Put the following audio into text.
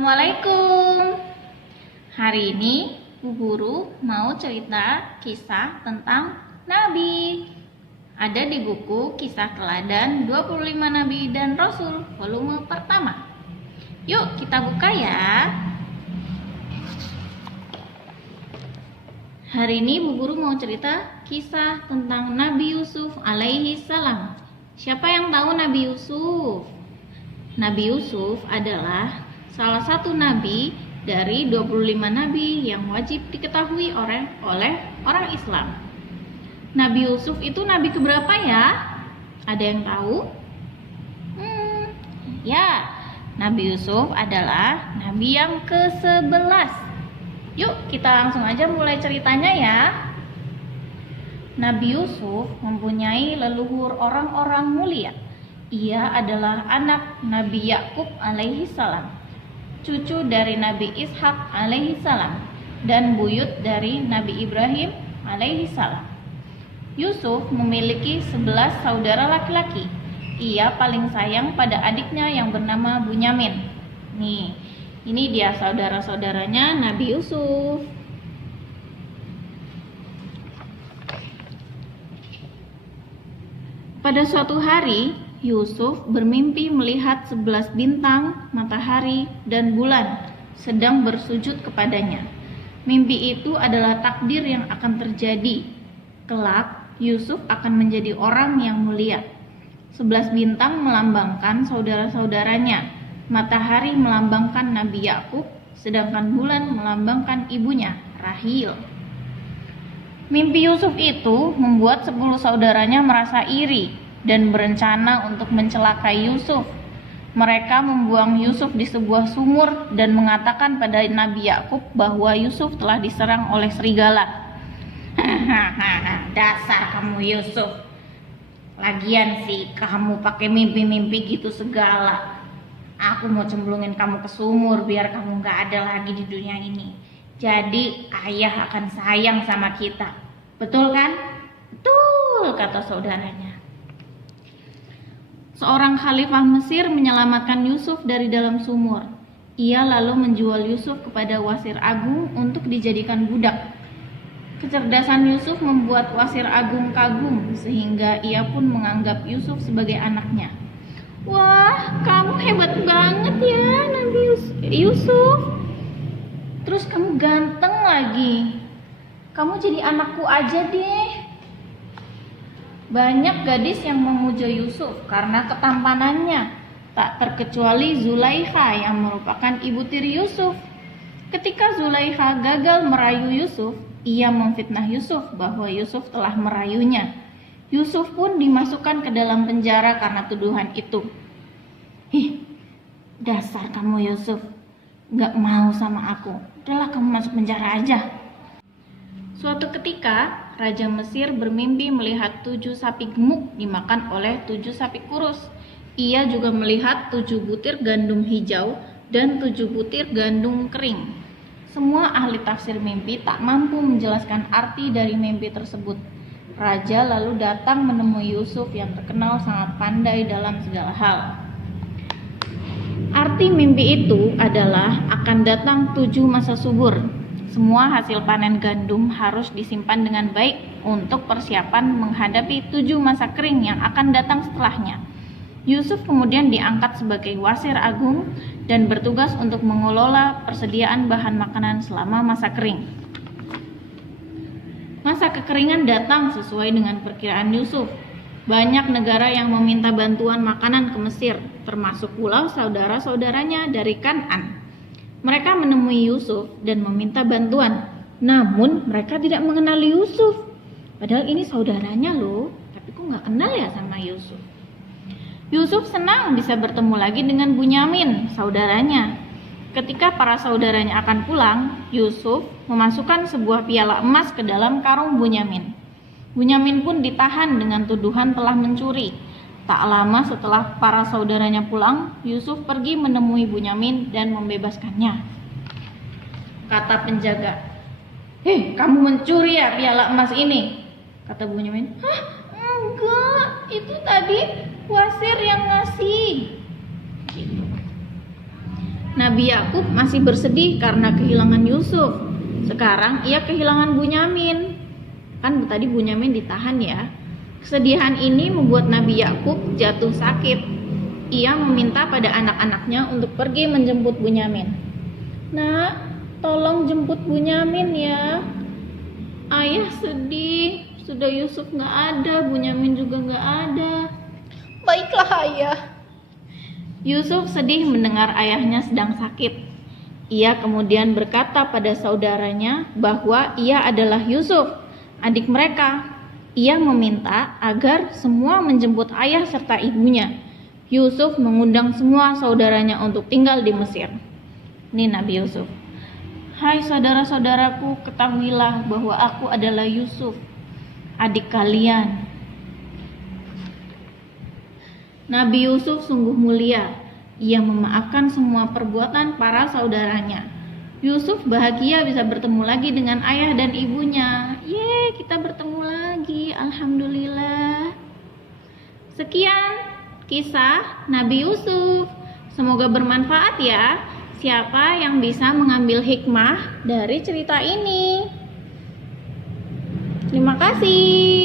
Assalamualaikum. Hari ini Bu Guru mau cerita kisah tentang Nabi. Ada di buku Kisah Teladan 25 Nabi dan Rasul volume pertama. Yuk kita buka ya. Hari ini Bu Guru mau cerita kisah tentang Nabi Yusuf alaihi salam. Siapa yang tahu Nabi Yusuf? Nabi Yusuf adalah salah satu nabi dari 25 nabi yang wajib diketahui oleh orang Islam. Nabi Yusuf itu nabi keberapa ya? Ada yang tahu? Ya, Nabi Yusuf adalah nabi yang ke-11. Yuk kita langsung aja mulai ceritanya ya. Nabi Yusuf mempunyai leluhur orang-orang mulia. Ia adalah anak Nabi Yakub alaihi salam, cucu dari Nabi Ishak alaihi salam, dan buyut dari Nabi Ibrahim alaihi salam. Yusuf memiliki 11 saudara laki-laki. Ia paling sayang pada adiknya yang bernama Bunyamin. Nih, ini dia saudara-saudaranya Nabi Yusuf. Pada suatu hari, Yusuf bermimpi melihat 11 bintang, matahari, dan bulan sedang bersujud kepadanya. Mimpi itu adalah takdir yang akan terjadi. Kelak, Yusuf akan menjadi orang yang mulia. 11 bintang melambangkan saudara-saudaranya. Matahari melambangkan Nabi Yakub, sedangkan bulan melambangkan ibunya, Rahil. Mimpi Yusuf itu membuat 10 saudaranya merasa iri dan berencana untuk mencelakai Yusuf. Mereka membuang Yusuf di sebuah sumur dan mengatakan pada Nabi Yakub bahwa Yusuf telah diserang oleh serigala. Dasar kamu Yusuf. Lagian sih kamu pakai mimpi-mimpi gitu segala. Aku mau cemplungin kamu ke sumur biar kamu gak ada lagi di dunia ini. Jadi ayah akan sayang sama kita. Betul kan? Betul, kata saudaranya. Seorang khalifah Mesir menyelamatkan Yusuf dari dalam sumur. Ia lalu menjual Yusuf kepada Wasir Agung untuk dijadikan budak. Kecerdasan Yusuf membuat Wasir Agung kagum sehingga ia pun menganggap Yusuf sebagai anaknya. Wah, kamu hebat banget ya Nabi Yusuf. Terus kamu ganteng lagi. Kamu jadi anakku aja deh. Banyak gadis yang memuja Yusuf karena ketampanannya, tak terkecuali Zulaikha yang merupakan ibu tiri Yusuf. Ketika Zulaikha gagal merayu Yusuf, ia memfitnah Yusuf bahwa Yusuf telah merayunya. Yusuf pun dimasukkan ke dalam penjara karena tuduhan itu. Dasar kamu Yusuf, gak mau sama aku. Udahlah kamu masuk penjara aja. Suatu ketika, Raja Mesir bermimpi melihat 7 sapi gemuk dimakan oleh 7 sapi kurus. Ia juga melihat 7 butir gandum hijau dan 7 butir gandum kering. Semua ahli tafsir mimpi tak mampu menjelaskan arti dari mimpi tersebut. Raja lalu datang menemui Yusuf yang terkenal sangat pandai dalam segala hal. Arti mimpi itu adalah akan datang 7 masa subur. Semua hasil panen gandum harus disimpan dengan baik untuk persiapan menghadapi 7 masa kering yang akan datang setelahnya. Yusuf kemudian diangkat sebagai wasir agung dan bertugas untuk mengelola persediaan bahan makanan selama masa kering. Masa kekeringan datang sesuai dengan perkiraan Yusuf. Banyak negara yang meminta bantuan makanan ke Mesir, termasuk pula saudara-saudaranya dari Kan'an. Mereka menemui Yusuf dan meminta bantuan. Namun mereka tidak mengenali Yusuf. Padahal ini saudaranya loh. Tapi kok gak kenal ya sama Yusuf. Yusuf senang bisa bertemu lagi dengan Bunyamin, saudaranya. Ketika para saudaranya akan pulang, Yusuf memasukkan sebuah piala emas ke dalam karung Bunyamin. Bunyamin pun ditahan dengan tuduhan telah mencuri. Tak lama setelah para saudaranya pulang, Yusuf pergi menemui Bunyamin dan membebaskannya. Kata penjaga, kamu mencuri ya piala emas ini? Kata Bunyamin, enggak, itu tadi wasir yang ngasih. Nabi Yakub masih bersedih karena kehilangan Yusuf. Sekarang ia kehilangan Bunyamin. Kan tadi Bunyamin ditahan ya. Kesedihan ini membuat Nabi Yakub jatuh sakit. Ia meminta pada anak-anaknya untuk pergi menjemput Bunyamin. "Nak, tolong jemput Bunyamin ya. Ayah sedih, sudah Yusuf gak ada, Bunyamin juga gak ada." "Baiklah ayah." Yusuf sedih mendengar ayahnya sedang sakit. Ia kemudian berkata pada saudaranya bahwa ia adalah Yusuf, adik mereka. Ia meminta agar semua menjemput ayah serta ibunya. Yusuf mengundang semua saudaranya untuk tinggal di Mesir. Ini Nabi Yusuf. "Hai saudara-saudaraku, ketahuilah bahwa aku adalah Yusuf, adik kalian." Nabi Yusuf sungguh mulia. Ia memaafkan semua perbuatan para saudaranya. Yusuf bahagia bisa bertemu lagi dengan ayah dan ibunya. Yeay, kita bertemu lagi. Alhamdulillah. Sekian kisah Nabi Yusuf. Semoga bermanfaat ya. Siapa yang bisa mengambil hikmah dari cerita ini? Terima kasih.